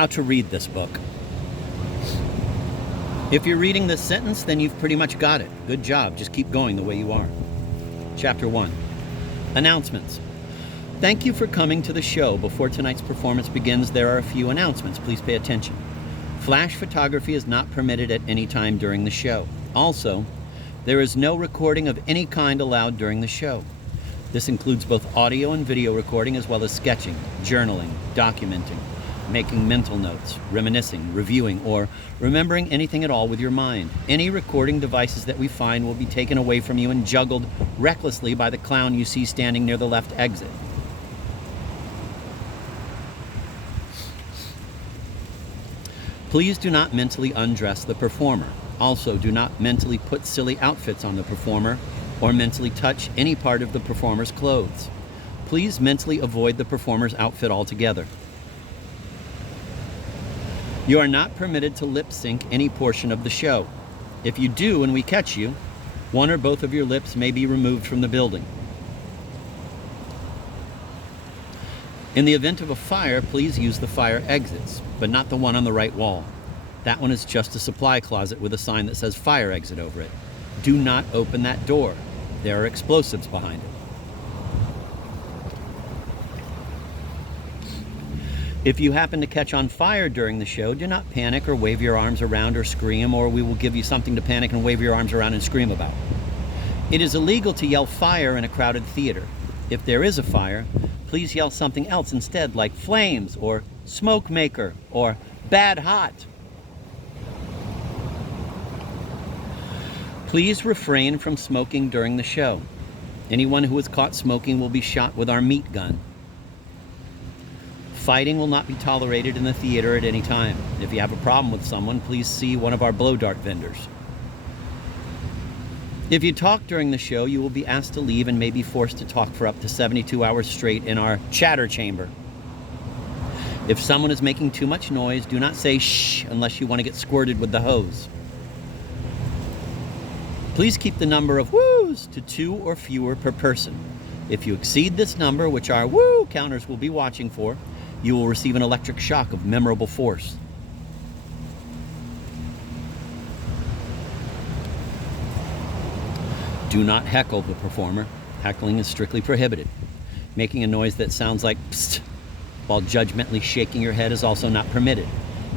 How to read this book. If you're reading this sentence, then you've pretty much got it. Good job. Just keep going the way you are. Chapter 1. Announcements. Thank you for coming to the show. Before tonight's performance begins, there are a few announcements. Please pay attention. Flash photography is not permitted at any time during the show. Also, there is no recording of any kind allowed during the show. This includes both audio and video recording, as well as sketching, journaling, documenting, making mental notes, reminiscing, reviewing, or remembering anything at all with your mind. Any recording devices that we find will be taken away from you and juggled recklessly by the clown you see standing near the left exit. Please do not mentally undress the performer. Also, do not mentally put silly outfits on the performer or mentally touch any part of the performer's clothes. Please mentally avoid the performer's outfit altogether. You are not permitted to lip sync any portion of the show. If you do and we catch you, one or both of your lips may be removed from the building. In the event of a fire, please use the fire exits, but not the one on the right wall. That one is just a supply closet with a sign that says fire exit over it. Do not open that door. There are explosives behind it. If you happen to catch on fire during the show, do not panic or wave your arms around or scream, or we will give you something to panic and wave your arms around and scream about. It is illegal to yell fire in a crowded theater. If there is a fire, please yell something else instead, like flames or smoke maker or bad hot. Please refrain from smoking during the show. Anyone who is caught smoking will be shot with our meat gun. Fighting will not be tolerated in the theater at any time. If you have a problem with someone, please see one of our blow dart vendors. If you talk during the show, you will be asked to leave and may be forced to talk for up to 72 hours straight in our chatter chamber. If someone is making too much noise, do not say shh unless you want to get squirted with the hose. Please keep the number of woos to 2 or fewer per person. If you exceed this number, which our woo counters will be watching for, you will receive an electric shock of memorable force. Do not heckle the performer. Heckling is strictly prohibited. Making a noise that sounds like psst while judgmentally shaking your head is also not permitted.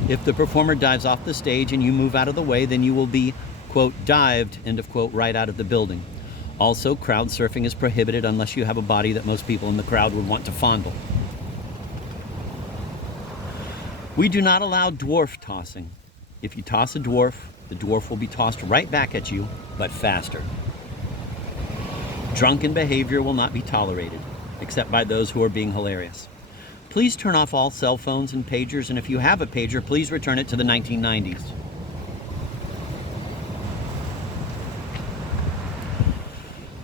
If the performer dives off the stage and you move out of the way, then you will be, quote, dived, end of quote, right out of the building. Also, crowd surfing is prohibited unless you have a body that most people in the crowd would want to fondle. We do not allow dwarf tossing. If you toss a dwarf, the dwarf will be tossed right back at you, but faster. Drunken behavior will not be tolerated, except by those who are being hilarious. Please turn off all cell phones and pagers, and if you have a pager, please return it to the 1990s.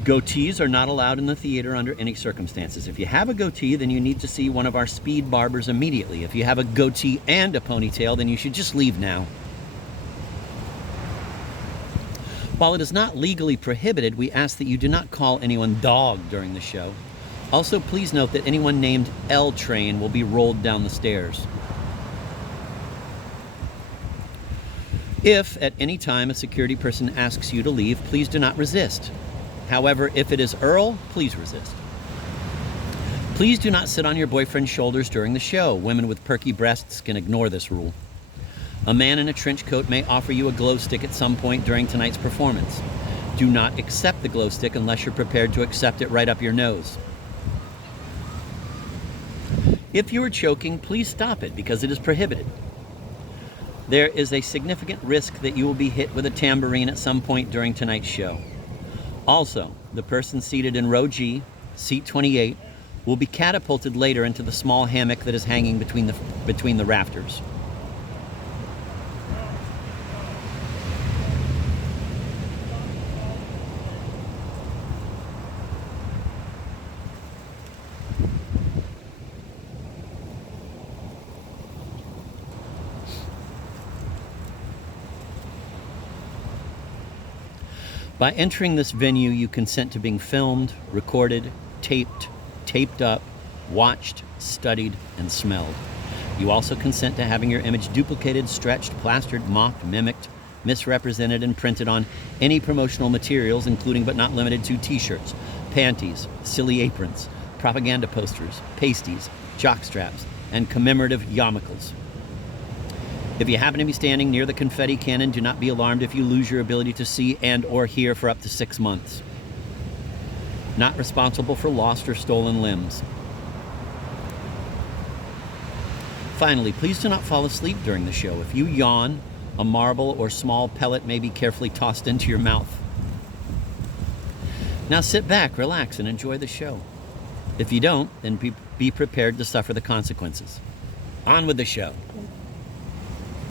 Goatees are not allowed in the theater under any circumstances. If you have a goatee, then you need to see one of our speed barbers immediately. If you have a goatee and a ponytail, then you should just leave now. While it is not legally prohibited, we ask that you do not call anyone dog during the show. Also, please note that anyone named L Train will be rolled down the stairs. If at any time a security person asks you to leave, please do not resist. However, if it is Earl, please resist. Please do not sit on your boyfriend's shoulders during the show. Women with perky breasts can ignore this rule. A man in a trench coat may offer you a glow stick at some point during tonight's performance. Do not accept the glow stick unless you're prepared to accept it right up your nose. If you are choking, please stop it because it is prohibited. There is a significant risk that you will be hit with a tambourine at some point during tonight's show. Also, the person seated in row G, seat 28, will be catapulted later into the small hammock that is hanging between the rafters. By entering this venue, you consent to being filmed, recorded, taped up, watched, studied, and smelled. You also consent to having your image duplicated, stretched, plastered, mocked, mimicked, misrepresented, and printed on any promotional materials, including but not limited to t-shirts, panties, silly aprons, propaganda posters, pasties, jockstraps, and commemorative yarmulkes. If you happen to be standing near the confetti cannon, do not be alarmed if you lose your ability to see and or hear for up to 6 months. Not responsible for lost or stolen limbs. Finally, please do not fall asleep during the show. If you yawn, a marble or small pellet may be carefully tossed into your mouth. Now sit back, relax, and enjoy the show. If you don't, then be prepared to suffer the consequences. On with the show.